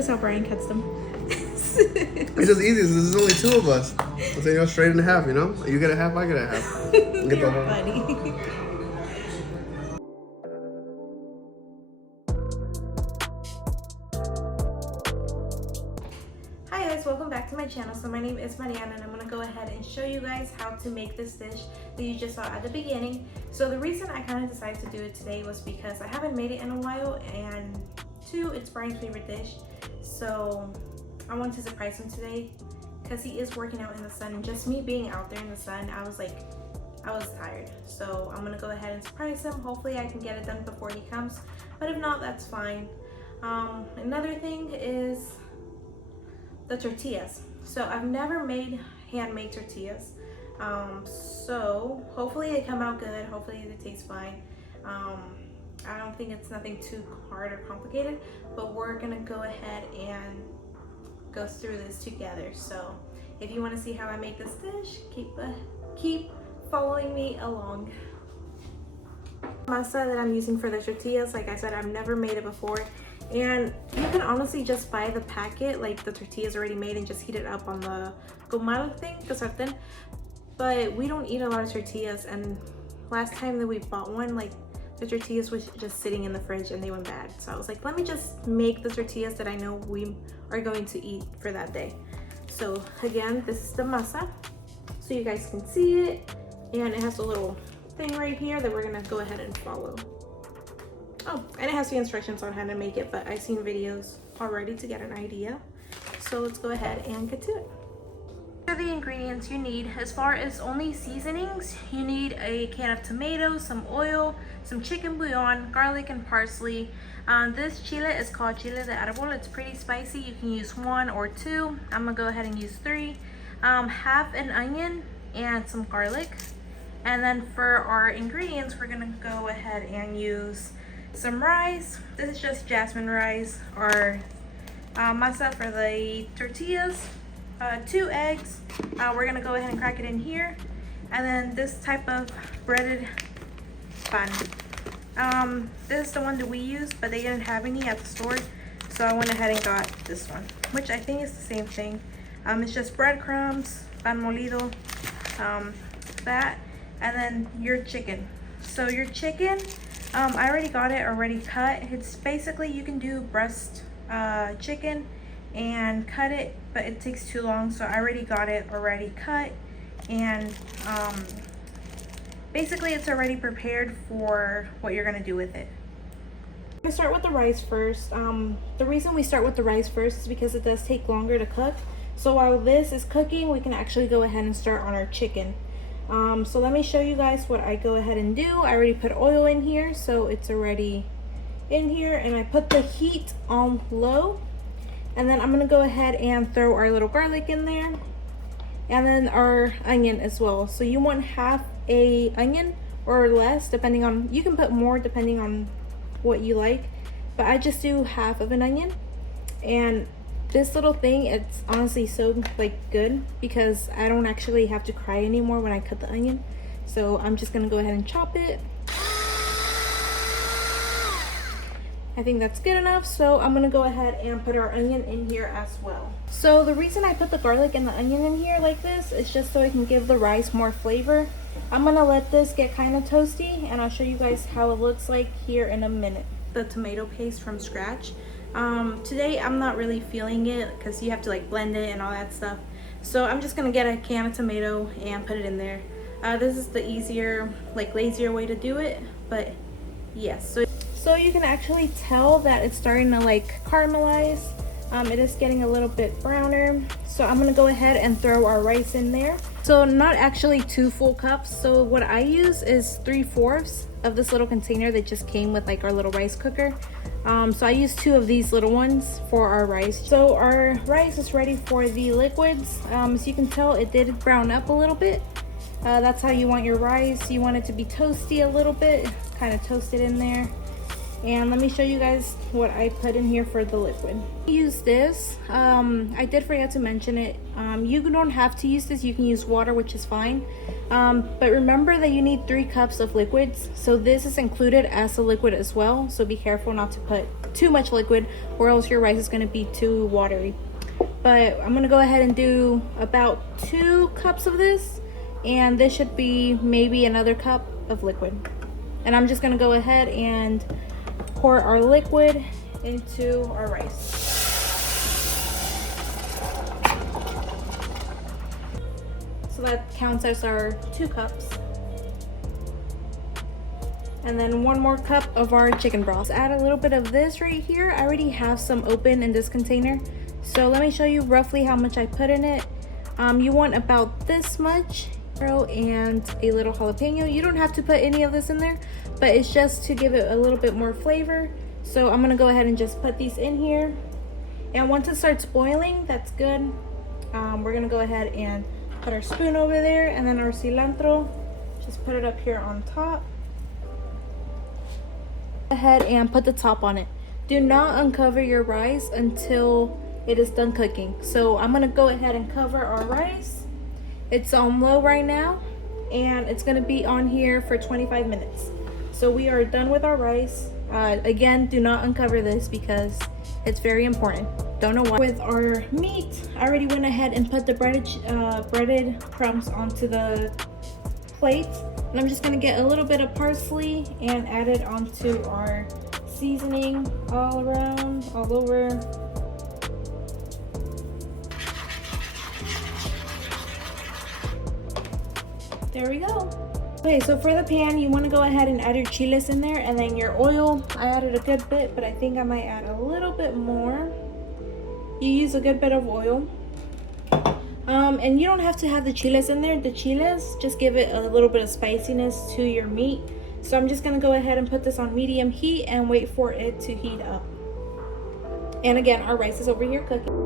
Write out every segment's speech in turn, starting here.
This is how Brian cuts them. It's just easy. There's only two of us. So then you're straight in half, you know? You get a half, I get a half. Get You're funny. Hi guys, welcome back to my channel. So my name is Mariana and I'm going to go ahead and show you guys how to make this dish that you just saw at the beginning. So the reason I kind of decided to do it today was because I haven't made it in a while, and two, it's Brian's favorite dish. So I wanted to surprise him today because he is working out in the sun, and just me being out there in the sun, I was tired. So I'm gonna go ahead and surprise him. Hopefully I can get it done before he comes, but if not, that's fine. Another thing is the tortillas. So I've never made handmade tortillas. So hopefully they come out good. Hopefully they taste fine. I don't think it's nothing too hard or complicated, but we're gonna go ahead and go through this together. So if you want to see how I make this dish, keep following me along. Masa that I'm using for the tortillas, like I said, I've never made it before, and you can honestly just buy the packet, like the tortillas already made, and just heat it up on the comal thing, the sartén. But we don't eat a lot of tortillas, and last time that we bought one, like the tortillas was just sitting in the fridge and they went bad. So I was like, let me just make the tortillas that I know we are going to eat for that day. So again, this is the masa, so you guys can see it, and it has a little thing right here that we're gonna go ahead and follow. Oh, and it has the instructions on how to make it, but I've seen videos already to get an idea. So let's go ahead and get to it. These are the ingredients you need. As far as only seasonings, you need a can of tomatoes, some oil, some chicken bouillon, garlic, and parsley. This chile is called chile de arbor. It's pretty spicy. You can use 1 or 2. I'm gonna go ahead and use 3. Half an onion and some garlic. And then for our ingredients, we're gonna go ahead and use some rice. This is just jasmine rice, or masa for the tortillas. 2 eggs. We're gonna go ahead and crack it in here, and then this type of breaded pan. This is the one that we use, but they didn't have any at the store, so I went ahead and got this one, which I think is the same thing. It's just breadcrumbs, pan molido, that, and then your chicken. So your chicken, I already got it already cut. It's basically, you can do breast chicken and cut it, but it takes too long, so I already got it already cut, and basically it's already prepared for what you're gonna do with it. I'm gonna start with the rice first. The reason we start with the rice first is because it does take longer to cook. So while this is cooking, we can actually go ahead and start on our chicken. So let me show you guys what I go ahead and do. I already put oil in here, so it's already in here, and I put the heat on low. And then I'm gonna go ahead and throw our little garlic in there, and then our onion as well. So you want half a onion or less, depending on, you can put more depending on what you like, but I just do half of an onion. And this little thing, it's honestly so good because I don't actually have to cry anymore when I cut the onion. So I'm just gonna go ahead and chop it. I think that's good enough, so I'm gonna go ahead and put our onion in here as well. So the reason I put the garlic and the onion in here like this is just so I can give the rice more flavor. I'm gonna let this get kind of toasty, and I'll show you guys how it looks like here in a minute. The tomato paste from scratch. Today I'm not really feeling it because you have to blend it and all that stuff. So I'm just gonna get a can of tomato and put it in there. This is the easier, lazier way to do it, but yes. So you can actually tell that it's starting to caramelize. It is getting a little bit browner. So I'm gonna go ahead and throw our rice in there. So not actually 2 full cups. So what I use is 3/4 of this little container that just came with our little rice cooker. So I use 2 of these little ones for our rice. So our rice is ready for the liquids. As you can tell, it did brown up a little bit. That's how you want your rice. You want it to be toasty a little bit, kind of toasted in there. And let me show you guys what I put in here for the liquid. Use this. I did forget to mention it. You don't have to use this. You can use water, which is fine. But remember that you need 3 cups of liquids. So this is included as a liquid as well. So be careful not to put too much liquid, or else your rice is going to be too watery. But I'm going to go ahead and do about 2 cups of this, and this should be maybe another cup of liquid. And I'm just going to go ahead and pour our liquid into our rice. So that counts as our 2 cups. And then 1 more cup of our chicken broth. Let's add a little bit of this right here. I already have some open in this container. So let me show you roughly how much I put in it. You want about this much, and a little jalapeno. You don't have to put any of this in there, but it's just to give it a little bit more flavor. So I'm gonna go ahead and just put these in here. And once it starts boiling, that's good. We're gonna go ahead and put our spoon over there, and then our cilantro. Just put it up here on top. Go ahead and put the top on it. Do not uncover your rice until it is done cooking. So I'm gonna go ahead and cover our rice. It's on low right now, and it's gonna be on here for 25 minutes. So we are done with our rice. Again, do not uncover this because it's very important. Don't know why. With our meat, I already went ahead and put the breaded crumbs onto the plate. And I'm just gonna get a little bit of parsley and add it onto our seasoning all around, all over. There we go. Okay, so for the pan, you want to go ahead and add your chiles in there, and then your oil. I added a good bit, but I think I might add a little bit more. You use a good bit of oil. And you don't have to have the chiles in there. The chiles just give it a little bit of spiciness to your meat. So I'm just gonna go ahead and put this on medium heat and wait for it to heat up. And again, our rice is over here cooking.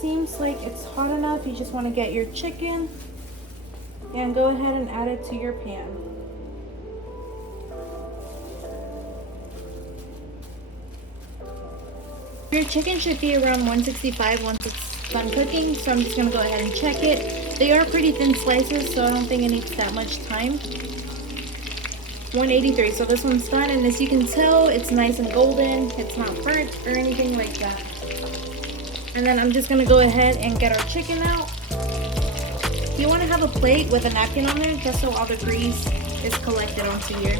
Seems like it's hot enough. You just want to get your chicken and go ahead and add it to your pan. Your chicken should be around 165 once it's done cooking, so I'm just going to go ahead and check it. They are pretty thin slices, so I don't think it needs that much time. 183, so this one's done, and as you can tell, it's nice and golden. It's not burnt or anything like that. And then I'm just gonna go ahead and get our chicken out. You wanna have a plate with a napkin on there just so all the grease is collected onto here.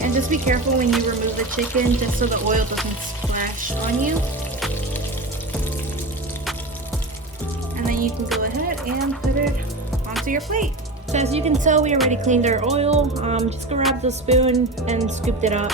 And just be careful when you remove the chicken just so the oil doesn't splash on you. And then you can go ahead and put it onto your plate. So as you can tell, we already cleaned our oil. Just grab the spoon and scooped it up.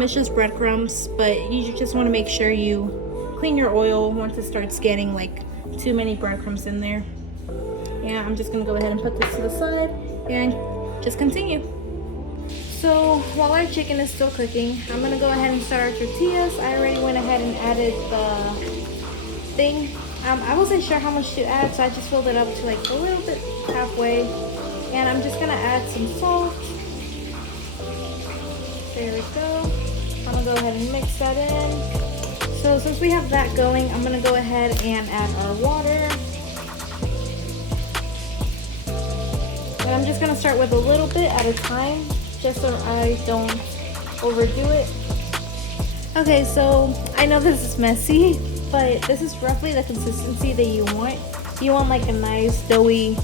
It's just breadcrumbs, but you just want to make sure you clean your oil once it starts getting like too many breadcrumbs in there. Yeah, I'm just gonna go ahead and put this to the side and just continue. So while our chicken is still cooking, I'm gonna go ahead and start our tortillas. I already went ahead and added the thing. I wasn't sure how much to add, so I just filled it up to like a little bit halfway. And I'm just gonna add some salt. There we go. I'm gonna go ahead and mix that in. So since we have that going, I'm gonna go ahead and add our water. And I'm just gonna start with a little bit at a time, just so I don't overdo it. Okay, so I know this is messy, but this is roughly the consistency that you want. You want like a nice doughy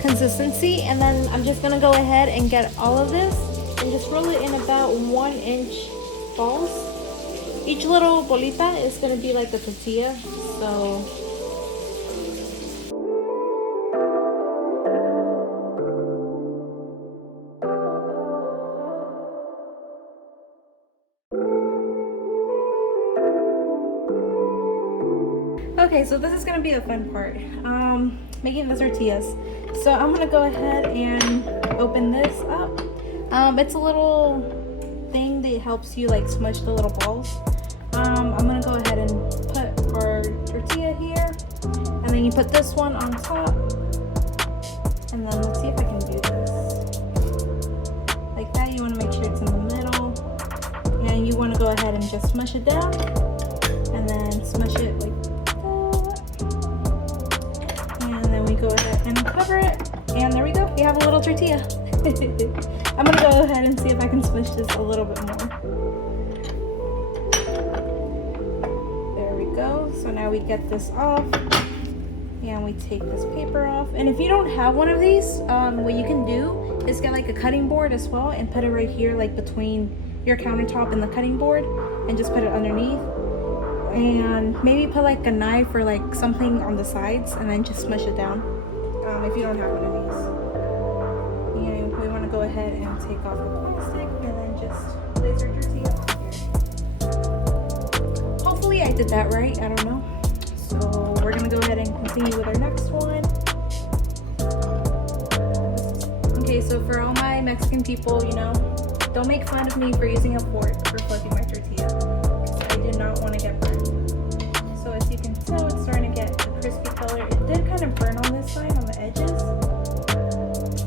consistency, and then I'm just gonna go ahead and get all of this and just roll it in about 1-inch balls. Each little bolita is gonna be like a tortilla, so Okay, so this is gonna be the fun part. Making the tortillas. So I'm gonna go ahead and open this up. It's a little thing that helps you like smush the little balls. I'm gonna go ahead and put our tortilla here, and then you put this one on top, and then let's see if I can do this like that. You want to make sure it's in the middle, and you want to go ahead and just smush it down, and then smush it like that, and then we go ahead and cover it, and there we go. We have a little tortilla. I'm gonna go ahead and see if I can smush this a little bit more. There we go. So now we get this off, and we take this paper off. And if you don't have one of these, what you can do is get like a cutting board as well and put it right here, like between your countertop and the cutting board, and just put it underneath. And maybe put like a knife or like something on the sides, and then just smush it down. If you don't have one of these. And we want to go ahead and take off the plastic, and then just place our tortilla here. Hopefully I did that right. I don't know. So we're gonna go ahead and continue with our next one. Okay, so for all my Mexican people, you know, don't make fun of me for using a fork for flipping my tortilla. I did not want to get burned. So as you can tell, it's starting to get a crispy color. It did kind of burn on this side, on the edges,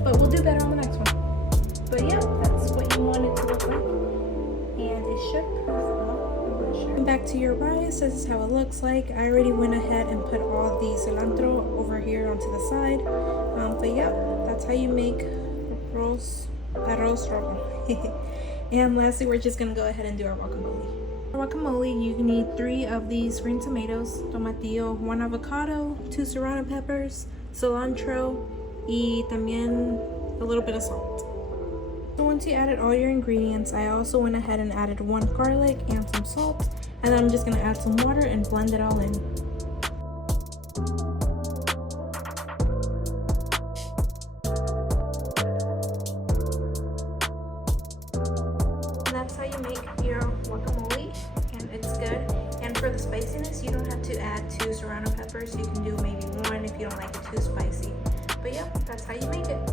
but we'll do better on the next one. But yeah, that's what you want it to look like, and it should proof well. I'm not sure. Back to your rice. This is how it looks like. I already went ahead and put all the cilantro over here onto the side. But yeah, that's how you make arroz rojo. And lastly, we're just gonna go ahead and do our guacamole. For guacamole, you need 3 of these green tomatoes, tomatillo, 1 avocado, 2 serrano peppers, cilantro, y también a little bit of salt. So once you added all your ingredients, I also went ahead and added 1 garlic and some salt, and then I'm just gonna add some water and blend it all in. That's how you make your guacamole, and it's good. And for the spiciness, you don't have to add 2 serrano peppers. You can do maybe 1 if you don't like it too spicy. But yeah, that's how you make it.